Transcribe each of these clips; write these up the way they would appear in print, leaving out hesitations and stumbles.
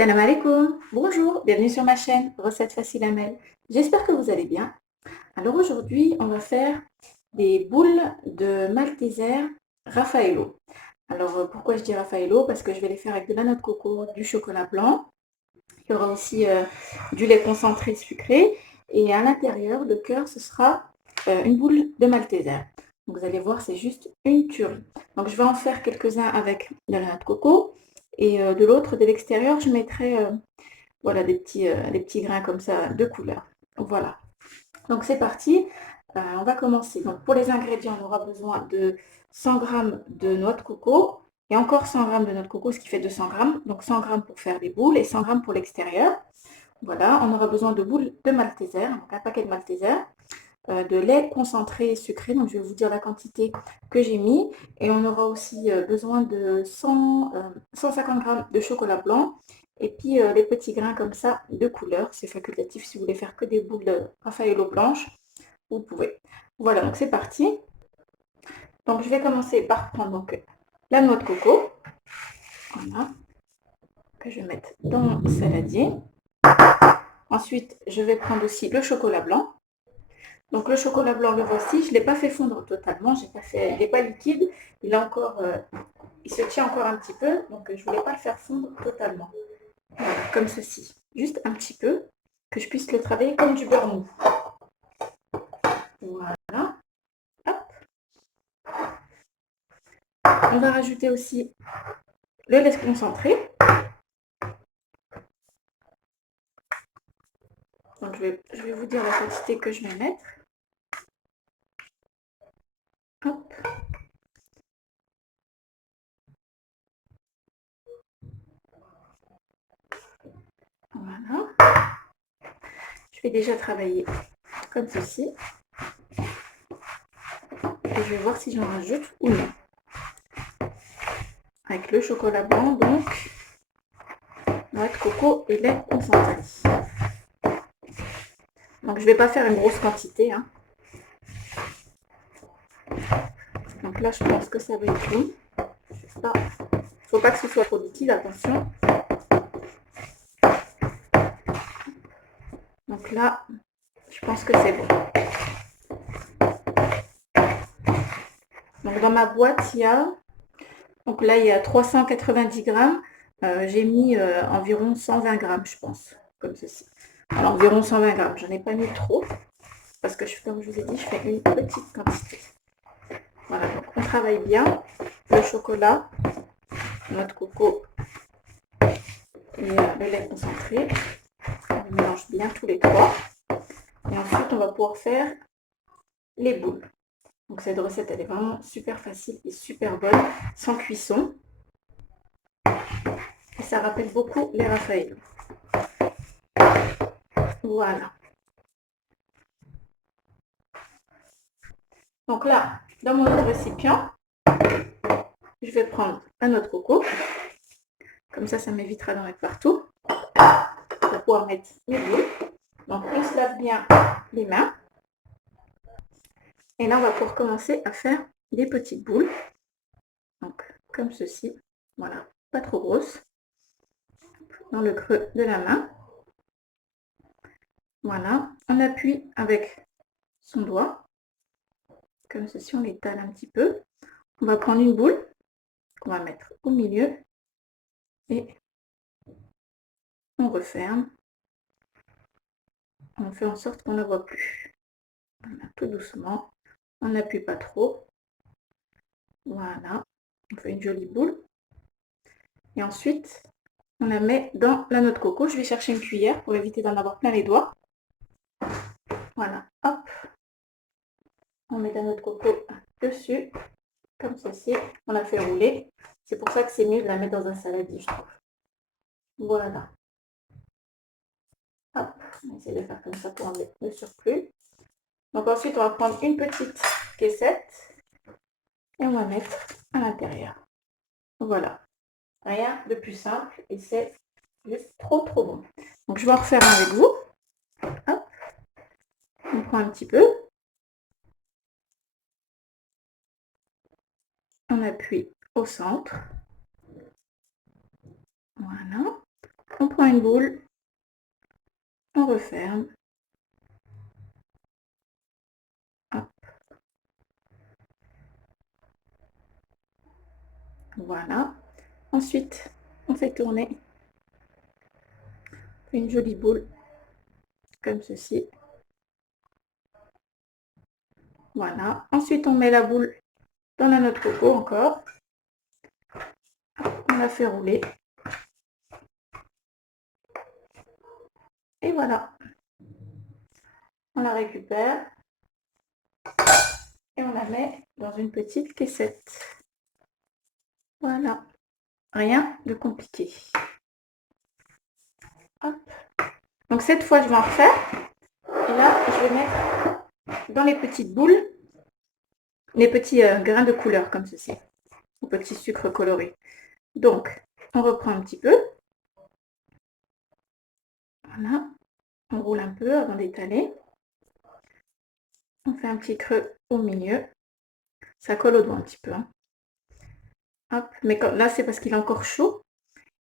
Salam alaikum, bonjour, bienvenue sur ma chaîne Recettes Faciles Amel. J'espère que vous allez bien. Alors aujourd'hui, on va faire des boules de Malteser Raffaello. Alors pourquoi je dis Raffaello? Parce que je vais les faire avec de la noix de coco, du chocolat blanc. Il y aura aussi du lait concentré sucré. Et à l'intérieur, le cœur, ce sera une boule de Malteser. Donc vous allez voir, c'est juste une tuerie. Donc je vais en faire quelques-uns avec de la noix de coco. Et de l'autre, de l'extérieur, je mettrai voilà, des petits grains comme ça de couleur. Voilà. Donc c'est parti. On va commencer. Donc pour les ingrédients, on aura besoin de 100 g de noix de coco et encore 100 g de noix de coco, ce qui fait 200 g. Donc 100 g pour faire des boules et 100 g pour l'extérieur. Voilà, on aura besoin de boules de Malteser, donc un paquet de Malteser, de lait concentré sucré, donc je vais vous dire la quantité que j'ai mis, et on aura aussi besoin de 150 g de chocolat blanc, et puis les petits grains comme ça de couleur, c'est facultatif si vous voulez faire que des boules Raffaello blanches, vous pouvez. Voilà, donc c'est parti. Donc je vais commencer par prendre donc, la noix de coco, voilà, que je vais mettre dans mon saladier. Ensuite, je vais prendre aussi le chocolat blanc. Donc le chocolat blanc, le voici. Je ne l'ai pas fait fondre totalement. Il n'est pas liquide. Il se tient encore un petit peu. Donc je ne voulais pas le faire fondre totalement. Voilà, comme ceci. Juste un petit peu. Que je puisse le travailler comme du beurre mou. Voilà. Hop. On va rajouter aussi le lait concentré. Donc je vais vous dire la quantité que je vais mettre. Hop. Voilà. Je vais déjà travailler comme ceci. Et je vais voir si j'en rajoute ou non. Avec le chocolat blanc, donc noix de coco et lait concentré. Donc je ne vais pas faire une grosse quantité. Hein. Donc là, je pense que ça va être bon. Il ne faut pas que ce soit trop liquide, attention. Donc là, je pense que c'est bon. Donc dans ma boîte, il y a... Donc là, il y a 390 grammes. J'ai mis environ 120 grammes, je pense, comme ceci. Alors environ 120 grammes. Je n'en ai pas mis trop, parce que comme je vous ai dit, je fais une petite quantité. Voilà, donc on travaille bien. Le chocolat, noix de coco et le lait concentré. On mélange bien tous les trois. Et ensuite, on va pouvoir faire les boules. Donc cette recette, elle est vraiment super facile et super bonne, sans cuisson. Et ça rappelle beaucoup les Raffaello. Voilà. Donc là, dans mon autre récipient, je vais prendre un noix de coco. Comme ça m'évitera d'en mettre partout. Pour pouvoir mettre mes boules. Donc on se lave bien les mains. Et là, on va pouvoir commencer à faire des petites boules. Donc comme ceci. Voilà, pas trop grosses. Dans le creux de la main. Voilà, on appuie avec son doigt. Comme ceci, on l'étale un petit peu. On va prendre une boule qu'on va mettre au milieu. Et on referme. On fait en sorte qu'on ne la voit plus. Voilà, tout doucement. On n'appuie pas trop. Voilà, on fait une jolie boule. Et ensuite, on la met dans la noix de coco. Je vais chercher une cuillère pour éviter d'en avoir plein les doigts. Voilà, hop. On met la noix de coco dessus, comme ceci. On la fait rouler. C'est pour ça que c'est mieux de la mettre dans un saladier, je trouve. Voilà. Hop, on essaie de faire comme ça pour enlever le surplus. Donc ensuite, on va prendre une petite caissette et on va mettre à l'intérieur. Voilà. Rien de plus simple et c'est juste trop bon. Donc je vais en refaire un avec vous. Hop. On prend un petit peu. On appuie au centre. Voilà. on prend une boule, on referme. Hop. Voilà. Ensuite, on fait tourner une jolie boule, comme ceci. Voilà. Ensuite, on met la boule dans notre coco encore. On la fait rouler. Et voilà. On la récupère. Et on la met dans une petite caissette. Voilà. Rien de compliqué. Hop. Donc cette fois, je vais en refaire. Et là, je vais mettre dans les petites boules les petits grains de couleur comme ceci. Ou petits sucres colorés. Donc, on reprend un petit peu. Voilà. On roule un peu avant d'étaler. On fait un petit creux au milieu. Ça colle au doigt un petit peu. Hein. Hop. Mais là, c'est parce qu'il est encore chaud.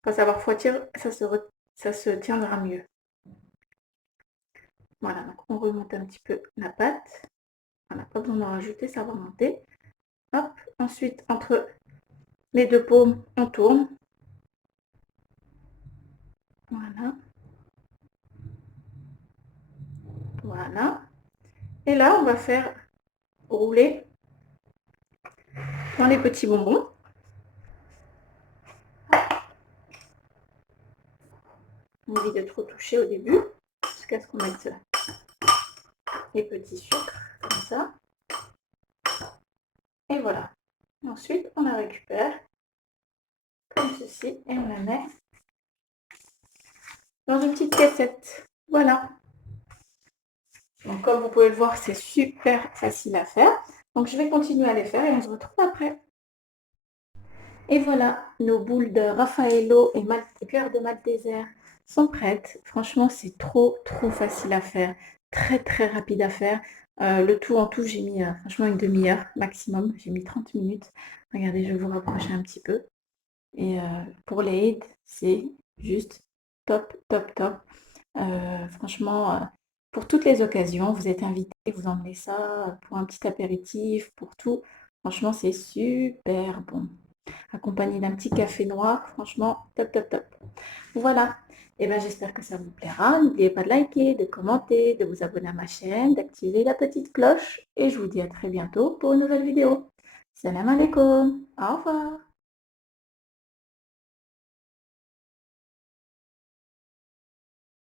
Quand ça va refroidir, ça se tiendra mieux. Voilà, donc on remonte un petit peu la pâte. Voilà, pas besoin d'en rajouter, ça va monter. Hop. Ensuite, entre les deux paumes, on tourne. Voilà. Voilà. Et là, on va faire rouler dans les petits bonbons. On évite de trop toucher au début, jusqu'à ce qu'on mette les petits sucres, comme ça. Et voilà. Ensuite, on la récupère, comme ceci, et on la met dans une petite cassette. Voilà. Donc, comme vous pouvez le voir, c'est super facile à faire. Donc, je vais continuer à les faire et on se retrouve après. Et voilà, nos boules de Raffaello et cœur de Malteser sont prêtes. Franchement, c'est trop facile à faire. Très rapide à faire. Le tout en tout, j'ai mis franchement une demi-heure maximum. J'ai mis 30 minutes. Regardez, je vais vous rapprocher un petit peu. Et pour les aides, c'est juste top. Franchement, pour toutes les occasions, vous êtes invités, vous emmenez ça pour un petit apéritif, pour tout. Franchement, c'est super bon. Accompagné d'un petit café noir, franchement, top. Voilà. Et bien, j'espère que ça vous plaira. N'oubliez pas de liker, de commenter, de vous abonner à ma chaîne, d'activer la petite cloche. Et je vous dis à très bientôt pour une nouvelle vidéo. Salam alaikum. Au revoir.